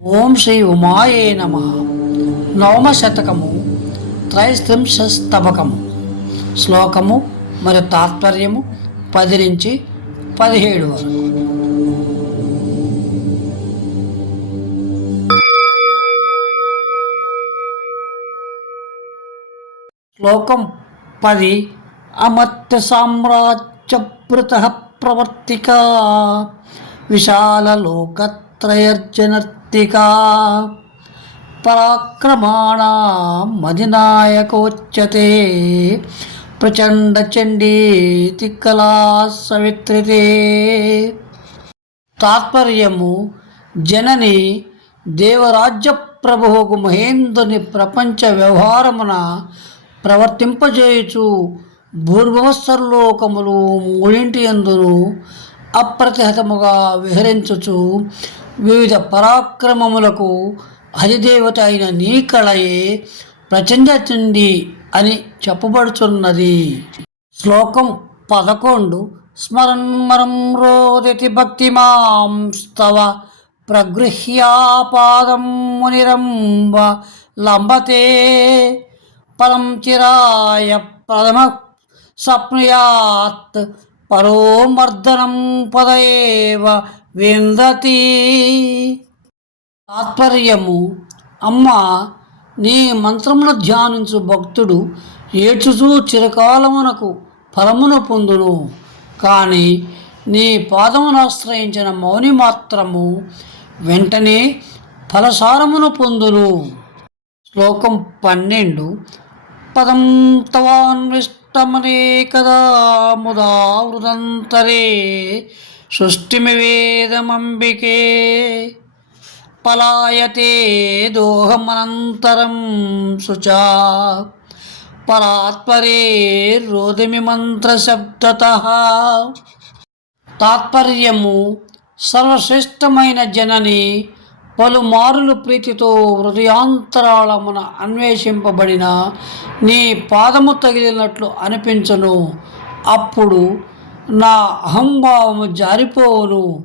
ఓం శ్రీ ఉమాయే నమ. నవమ శతకము త్రైస్త్రింశస్తబకము శ్లోకము మరియు తాత్పర్యము పది నుంచి పదిహేడు వరకు. శ్లోకం పది అమత్య సామ్రాజ్యభృత ప్రవర్తిక విశాలలోకత్రయర్జనర్తికా పరాక్రమాణమధినాయకోచ్యతే ప్రచండచండీతి కళా సవిత్రితే తాత్పర్యము జనని దేవరాజ్య ప్రభువుకు మహేంద్రుని ప్రపంచ వ్యవహారమున ప్రవర్తింపజేయుచు భూర్భవస్సర్లోకములు మూడింటి ఎందును అప్రతిహతముగా విహరించుచు వివిధ పరాక్రమములకు అధిదేవత అయిన నీ కళయే ప్రచండచండి అని చెప్పబడుచున్నది. శ్లోకం పదకొండు. స్మరన్మరం రోదితి భక్తి మాంస్తవ ప్రగృహ్యాపాదం మునిరంబ లంబతే పరం చిరాయ ప్రథమ సప్నుయాత్ పరోమర్దనం పదయేవ విందతి. తాత్పర్యము. అమ్మ నీ మంత్రమును ధ్యానించు భక్తుడు ఏడ్చుచూ చిరకాలమునకు ఫలమును పొందును. కానీ నీ పాదమును ఆశ్రయించిన మౌని మాత్రము వెంటనే ఫలసారమును పొందును. శ్లోకం పన్నెండు. పదం ముదా వృదంతరే సృష్టిమివేదమంబికే పలాయతే దోహమనంతరం శుచా పరాత్పరే రోదిమి మంత్రశబ్దత తాత్పర్యము సర్వశ్రేష్టమైన జనని పలుమారులు ప్రీతితో హృదయాంతరాళమున అన్వేషింపబడిన నీ పాదము తగిలినట్లు అనిపించను. అప్పుడు నా అహంభావము జారిపోవును.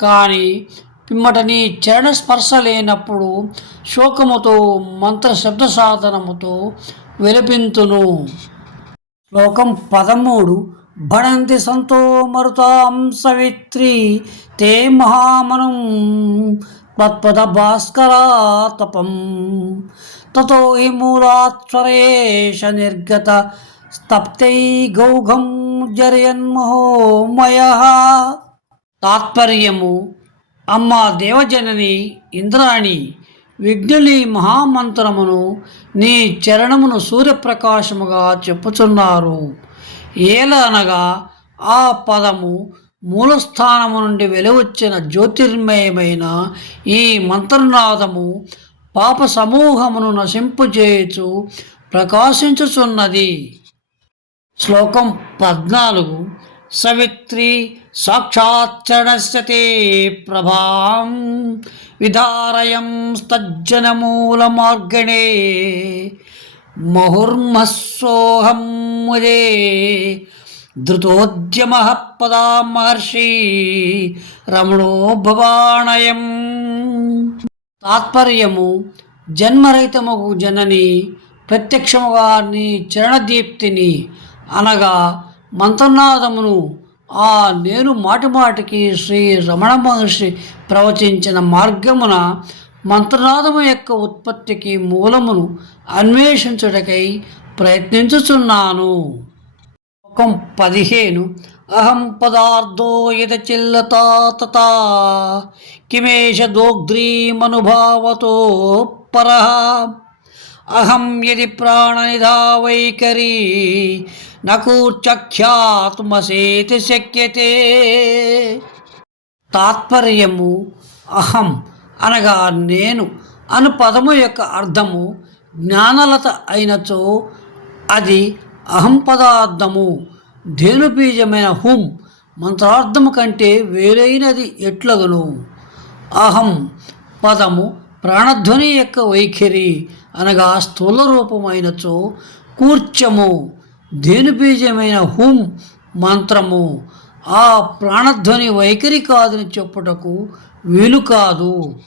కానీ పిమ్మట నీ చరణ స్పర్శ లేనప్పుడు శోకముతో మంత్ర శబ్ద సాధనముతో విలపింతును. శ్లోకం పదమూడు. భణంతి సంతో మరుతాం సవిత్రి తే మహామనం తత్పద భాస్కరాతపం తతో హి మూలాత్వరేష నిర్గత స్తప్తై గౌఘం జరయన్మహోమయ. తాత్పర్యము అమ్మ దేవజనని ఇంద్రాణి విఘ్నులి మహామంత్రమును నీ చరణమును సూర్యప్రకాశముగా చెప్పుచున్నారు. ఏలనగా ఆ పదము మూలస్థానము నుండి వెలువచ్చిన జ్యోతిర్మయమైన ఈ మంత్రనాదము పాప సమూహమును నశింపుచేయచు ప్రకాశించుచున్నది. శ్లోకం పద్నాలుగు. సవిత్రి సాక్షాచ్చరణస్యతే ప్రభాం విధారయం స్తజ్జనమూలమార్గణే మహుర్మస్సోహం ముదే ధృతోద్యమ పదా మహర్షి రమణో భవాణయం తాత్పర్యము జన్మరహితముగు జనని ప్రత్యక్షముగా నీ చరణదీప్తిని అనగా మంత్రనాదమును ఆ నేను మాటిమాటికి శ్రీ రమణ మహర్షి ప్రవచించిన మార్గమున మంత్రనాదము యొక్క ఉత్పత్తికి మూలమును అన్వేషించుటకై ప్రయత్నించుచున్నాను. ఒక పదిహేను. అహం పదార్థో యద చిల్లతా తథా కిమేష దోగ్ధ్రీమనుభావతో పర. అహం యది ప్రాణనిధా వైఖరీ. నకూర్చఖ్యాత్మసేతి శక్యతే తాత్పర్యము అహం అనగా నేను అను పదము యొక్క అర్థము జ్ఞానలత అయినచో అది అహం పదార్థము. ధేనుబీజమైన హుం మంత్రార్థము కంటే వేరైనది ఎట్లగను? అహం పదము ప్రాణధ్వని యొక్క వైఖరి అనగా స్థూల రూపమైనచో కూర్చము. ధేనుబీజమైన హుం మంత్రము? ఆ ప్రాణధ్వని వైఖరి కాదని చెప్పుటకు వీలు కాదు.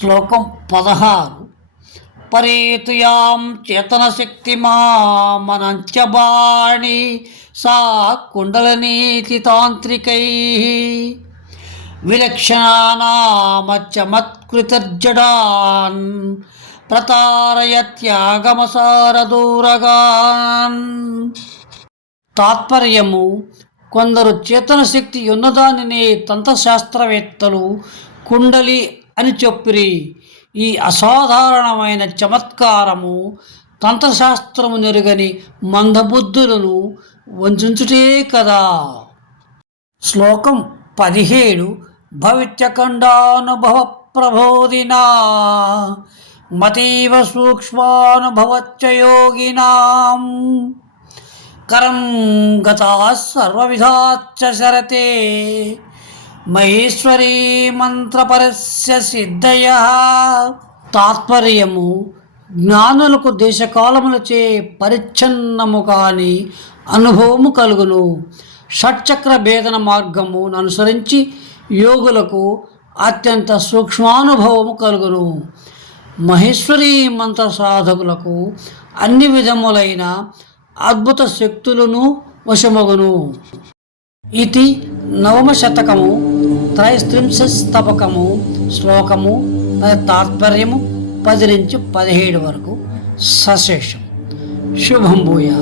శ్లోకం పదహారు. పరేతుయాం చేతనశక్తి మామనంచబాణి సా కుండలనీతి తాంత్రికై. విలక్షణానామచ్చమత్కృతిర్జడాన్ ప్రతారయత్యాగమసారదూరగాన్. తాత్పర్యము కొందరు చేతన శక్తి ఉన్నదానినే తంత్రశాస్త్రవేత్తలు కుండలి అని చెప్పిరి. ఈ అసాధారణమైన చమత్కారము తంత్రశాస్త్రము నెరుగని మందబుద్ధులను వంచుటే కదా. శ్లోకం పదిహేడు భవిత్యఖండానుభవ ప్రబోధినా మతీవ సూక్ష్మానుభవచ్చ యోగినాం కరం గతా సర్వవిధాచ్చ శరతే. మహేశ్వరీ మంత్రపరస్య సిద్ధయ. తాత్పర్యము జ్ఞానులకు దేశకాలములచే పరిచ్ఛన్నము కాని అనుభవము కలుగును. షట్చక్ర భేదన మార్గమును అనుసరించి యోగులకు అత్యంత సూక్ష్మానుభవము కలుగును. మహేశ్వరీ మంత్ర సాధకులకు అన్ని విధములైన అద్భుత శక్తులను వశమగును. ఇది నవమ శతకము త్రైస్త్రింశస్తపకము శ్లోకము తాత్పర్యము పది నుంచి పదిహేడు వరకు సశేషం. శుభం భూయా